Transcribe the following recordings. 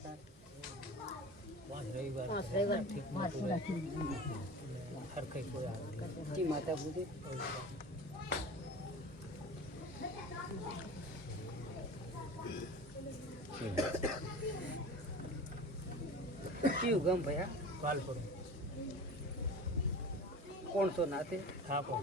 હતા 5 રવિવાર ઠીક હર કઈ કોઈ આવે જી માતા બુદ્ધિ કયું ગમ ભયા વાલપુર કોણ છો નાતે ઠાકોર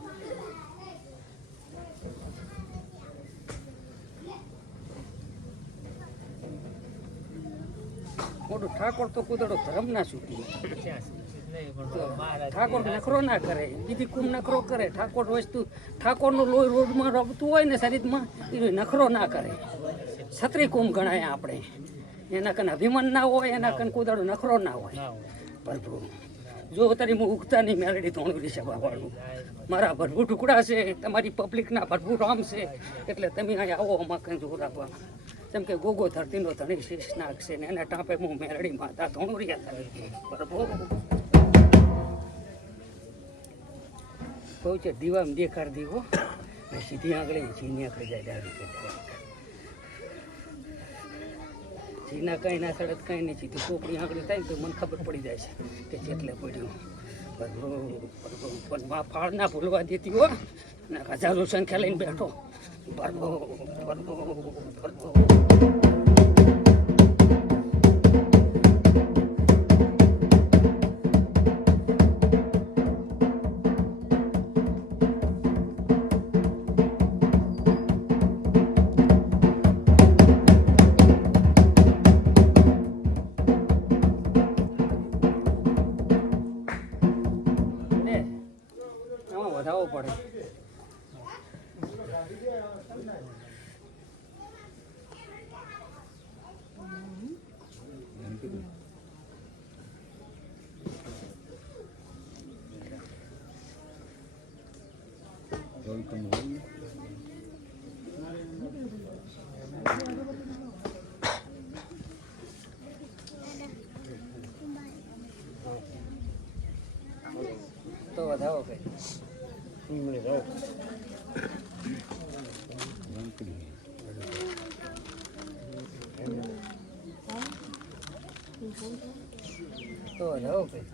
મોટું ઠાકોર તો કુદડો ધર્મ ના છૂટી નહીં પણ મહારાજ ઠાકોર નખરો ના કરે બીજી કુમ નખરો કરે ઠાકોર વસ્તુ ઠાકોરનું લોહી રોડમાં રમતું હોય ને શરીરમાં એ નખરો ના કરે છત્રી કુમ ગણાય આપણે એના કન અભિમાન ના હોય એના કન કુદડો નખરો ના હોય ના હોય પ્રભુ જો તારી હું ઉગતાની મેળડી તોણુરી સભાવાળું મારા ભરભૂ ટુકડા છે તમારી પબ્લિકના ભરભૂ રામ છે એટલે તમે અહીંયા આવો અમા કંઈ જોર આપવા જેમ કે ગોગો ધરતીનો ધણી શીશ નાગ છે ને એના ટાંપે હું મેળડી માતા તોણુરિયા થાય પ્રભુ બહુ છે દીવામાં દેખાડ દીવો ને સીધી આગળ જીની આગળ જાય ડાળી જીના કંઈ ના સડત કંઈ નહીં સીધું ચોપડી આગળ થાય ને તો મને ખબર પડી જાય છે કે જેટલે પડ્યું પણ માં ફાળ ના ભૂલવા દેતી હો ને હજારો સંખ્યા લઈને બેઠો ભરવો ભરવો ભરવો વધાવો પડે તો વધાવો કઈ તો વધાવો કઈ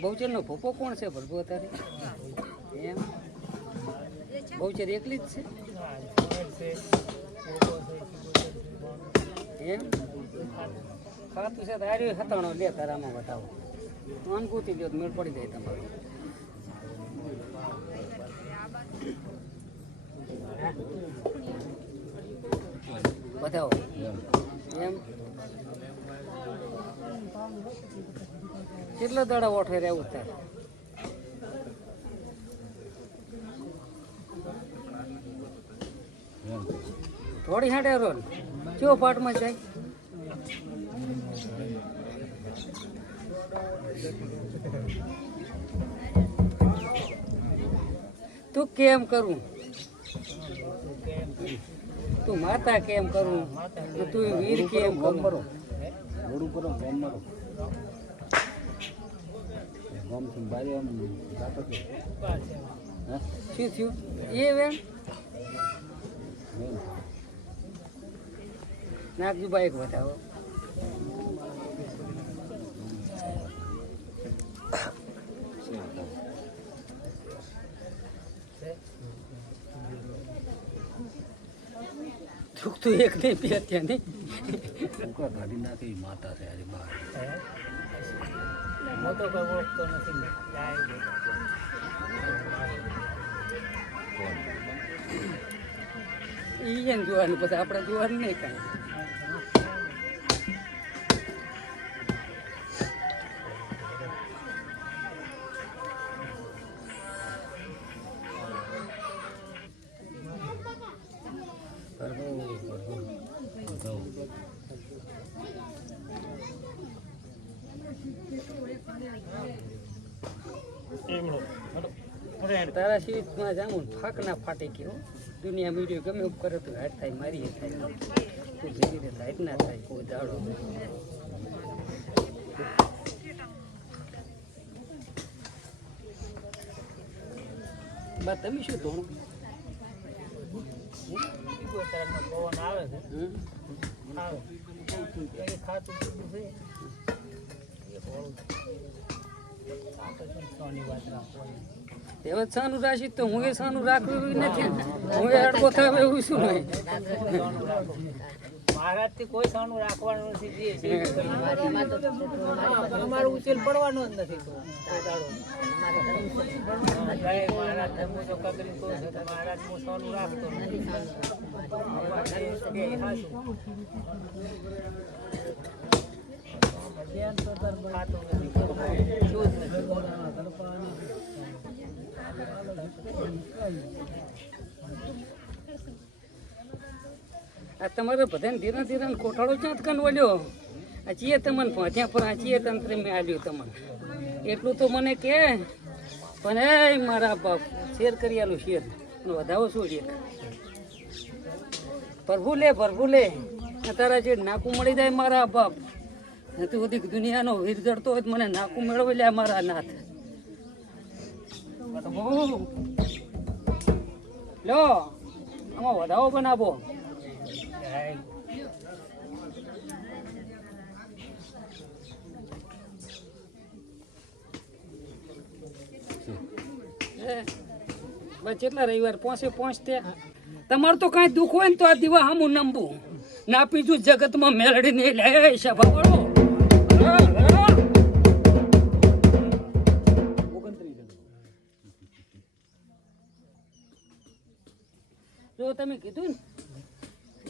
બહુચર નો ભૂપો કોણ છે ભરભુ અત્યારે એમ બહુચર એકલી જ છે એમ ખાતું છે તારી હતાણો લે તારામાં બતાવો અનુભૂતિ લ્યો મેળ પડી જાય તમારું બતાવો એમ કેટલો દાડા ઓઠે રહેવું તારે થોડી હાડે રોલ ચો પાટમાં જાય તું કેમ કરું તું માતા કેમ કરું તું વીર કેમ કરું રોડ ઉપર ગોમ મારો ગોમ થી બારી આમ જાતો કે શું થયું એ વેણ નાખજો બાઈક બતાવો દુઃખ તો એક નહીં બે ત્યાં નહીં ગાડી નાખી માતા છે આજે બહાર મોટો કોઈ ઓળખતો નથી એને જોવાનું પછી આપણે જોવાનું નહીં કાંઈ તારા શીતમાં જામું ફાક ના ફાટે ગયો દુનિયા મીડિયો ગમે એવું કરે તો હાથ થાય મારી થાય કોઈ ભેગી રીતે હાથ ના થાય કોઈ દાડો બા તમે શું ધોણું વાદળાનો પવન આવે છે હમ? આવે એ ખાતું પીતું છે એ હોળું આપણે છે ને સોની વાદળા હોય હવે સાનું રાશી તો હું એ સાનું રાખવું એવું નથી ને. હું એ અડકો થાવ એવું શું નહીં. સોનું રાખો મહારાજથી કોઈ સોનું રાખવાનું નથી જે છે એ કરી. અમારું ઉછેર પડવાનો જ નથી કોઈ દાડો. જય મહારાજ હું તો કબરી કહું છું કે મહારાજ હું સોનું રાખતો નથી. એ હાચું. ખાતું નથી. શું જ નથી. આ તમારે બધાને ધીરે ધીરે કોઠાળો ક્યાં કન વળ્યો આ ચીએ તમને પહોંચ્યા પર આ ચીએ તંત્ર મેં આલ્યું તમને એટલું તો મને કે પણ એ મારા બાપ શેર કરી આલું શેર અને વધાવો શું એક પ્રભુ લે આ તારા જે નાકું મળી જાય મારા બાપ નથી બધી દુનિયાનો વીર જડતો હોય તો મને નાકું મેળવી લે મારા નાથ પ્રભુ લો આમાં વધાવો બનાવો બસ કેટલા રવિવાર પહોંચે તમારે તો કાંઈ દુઃખ હોય ને તો આ દીવા હામું નંબું ના પીજું જગતમાં મેળડી નહીં લે સભા વાળો જો તમે કીધું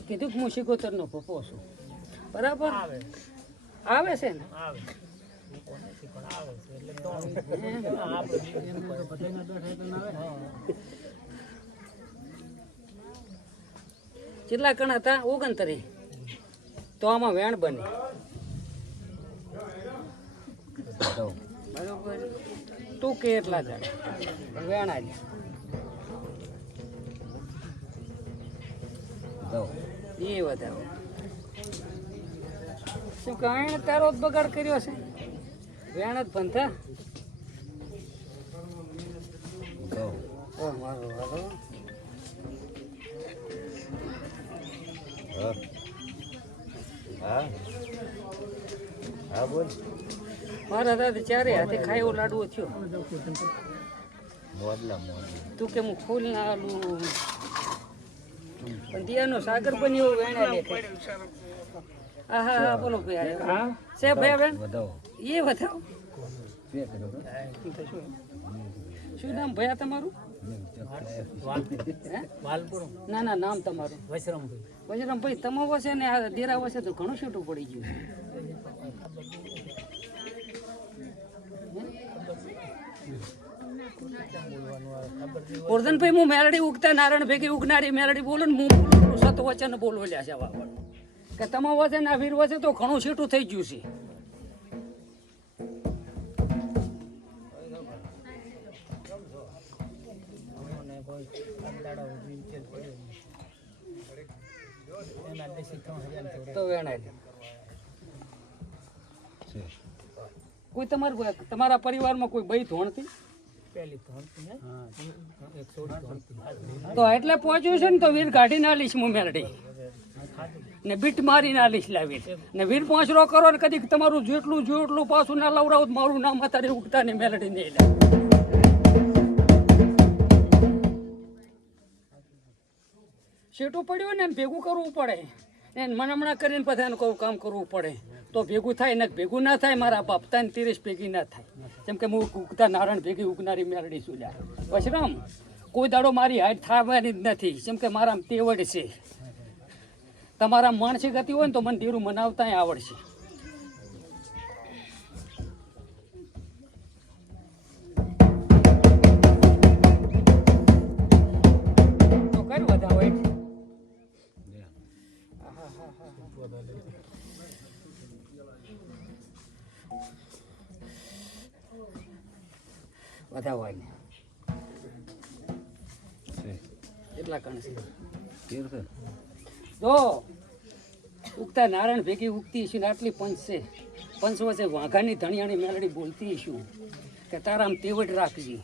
કે હું શિકોતરનો પપ્પો છું બરાબર આવે છે ને આવે કોને પણ આવે છે એટલે તો આપણે કેટલા કણ હતા 29 તો આમાં વેણ બને બરોબર તું કે એટલા જાય વેણ આવી એ વધારો શું કાંઈ તારો જ બગાડ કર્યો છે વેણ જ બંધા મારો વાલો મારા દાદા ચારે હાથે ખાય એવો લાડવો થયો તું કે હું ફૂલ ના આલું પણ દિયાનો સાગર બન્યો વેણા દેખાય હા બોલો ભાઈ છે ભાઈ બેન એ બતાવો શું નામ ભયા તમારું વાલપુર ના નામ તમારું વજરામભાઈ તમે વસે ને આ દેરા વસે તો ઘણું છૂટું પડી ગયું ગોરધનભાઈ હું મેલડી ઉગતા નારાયણ ભેગી ઉગનારી મેલડી બોલું ને હું બોલું સત વચન બોલવેલ્યા છે કે તમે વસે ને આ વીર વસે તો ઘણું છૂટું થઈ ગયું છે તો વેણાય કોઈ તમારા પરિવારમાં કોઈ બઈ ધોણતી તો એટલે પહોંચ્યું છે ને તો વીર કાઢી ના લઈશ હું મેલડી ને બીટ મારી ના લઈશ લાવી ને વીર પહોંચરો કરો ને કદીક તમારું જેટલું પાછું ના લવડાવું મારું નામ અત્યારે ઉગતા ને મેલડી નહીં લે શેટું પડ્યું ને ભેગું કરવું પડે એને મનમણા કરીને બધાને કોઈ કામ કરવું પડે તો ભેગું થાય ને ભેગું ના થાય મારા બાપ તાને 30 ભેગી ના થાય જેમ કે હું ઉગતા નારાયણ ભેગી ઉગનારી મેલડી છું લ્યા વશરામ કોઈ દાડો મારી હાઈટ થવાની જ નથી જેમ કે મારા તેવડ છે તમારા માનસિક ગતિ હોય ને તો મને ધીરું મનાવતા આવડશે તો કઈ વધાવો વધાવો કેટલા કણ છે જો ઉગતા નારાયણ ભેગી ઉગતી છું ને આટલી પંચ છે પંચ વચ્ચે વાઘાની ધણિયાની મેલડી બોલતી છું કે તારામ તેવડ રાખજી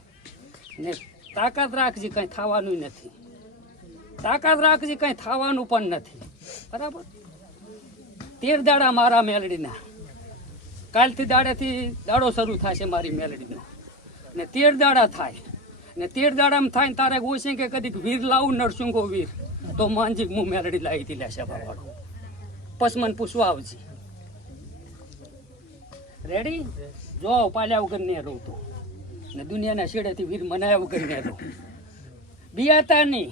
ને તાકાત રાખજી કંઈ થવાનું નથી તાકાત રાખજી, કંઈ થવાનું પણ નથી. બરાબર. 13 દાડા મારા મેલડીના, કાલથી દાડો શરૂ થશે મારી મેલડીનો, ને 13 દાડા થાય, ને 13 દાડામાં થાય ને તારે ગોશે કે કદીક વીર લાવું, નરસિંગો વીર, તો માનજી હું મેલડી લાવી હતી લેશે બાવાળો. પછી મને પૂછવા આવજી. રેડી? જો પાલ્યા વગર ને રહું તો, ને દુનિયાના છેડેથી વીર મનાયા વગર ને રહું. બિયાતા નહીં,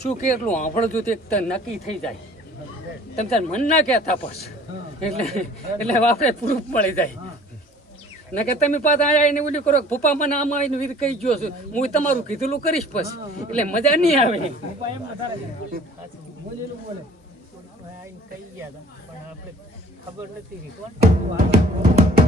શું કે એટલું સાંભળજો તો એક તો નક્કી થઈ જાય. તમે તાર મન ના કહેતા પછી એટલે આપણે પ્રૂફ મળી જાય. ના કે તમે પાછા આયા એને ઓલું કરો, પપ્પા મને આમાં આવીને વીર કહી ગયો છું, હું તમારું કીધેલું કરીશ પછી, એટલે મજા નહીં આવે. કહી ગયા હતા પણ આપણે ખબર નથી કોણ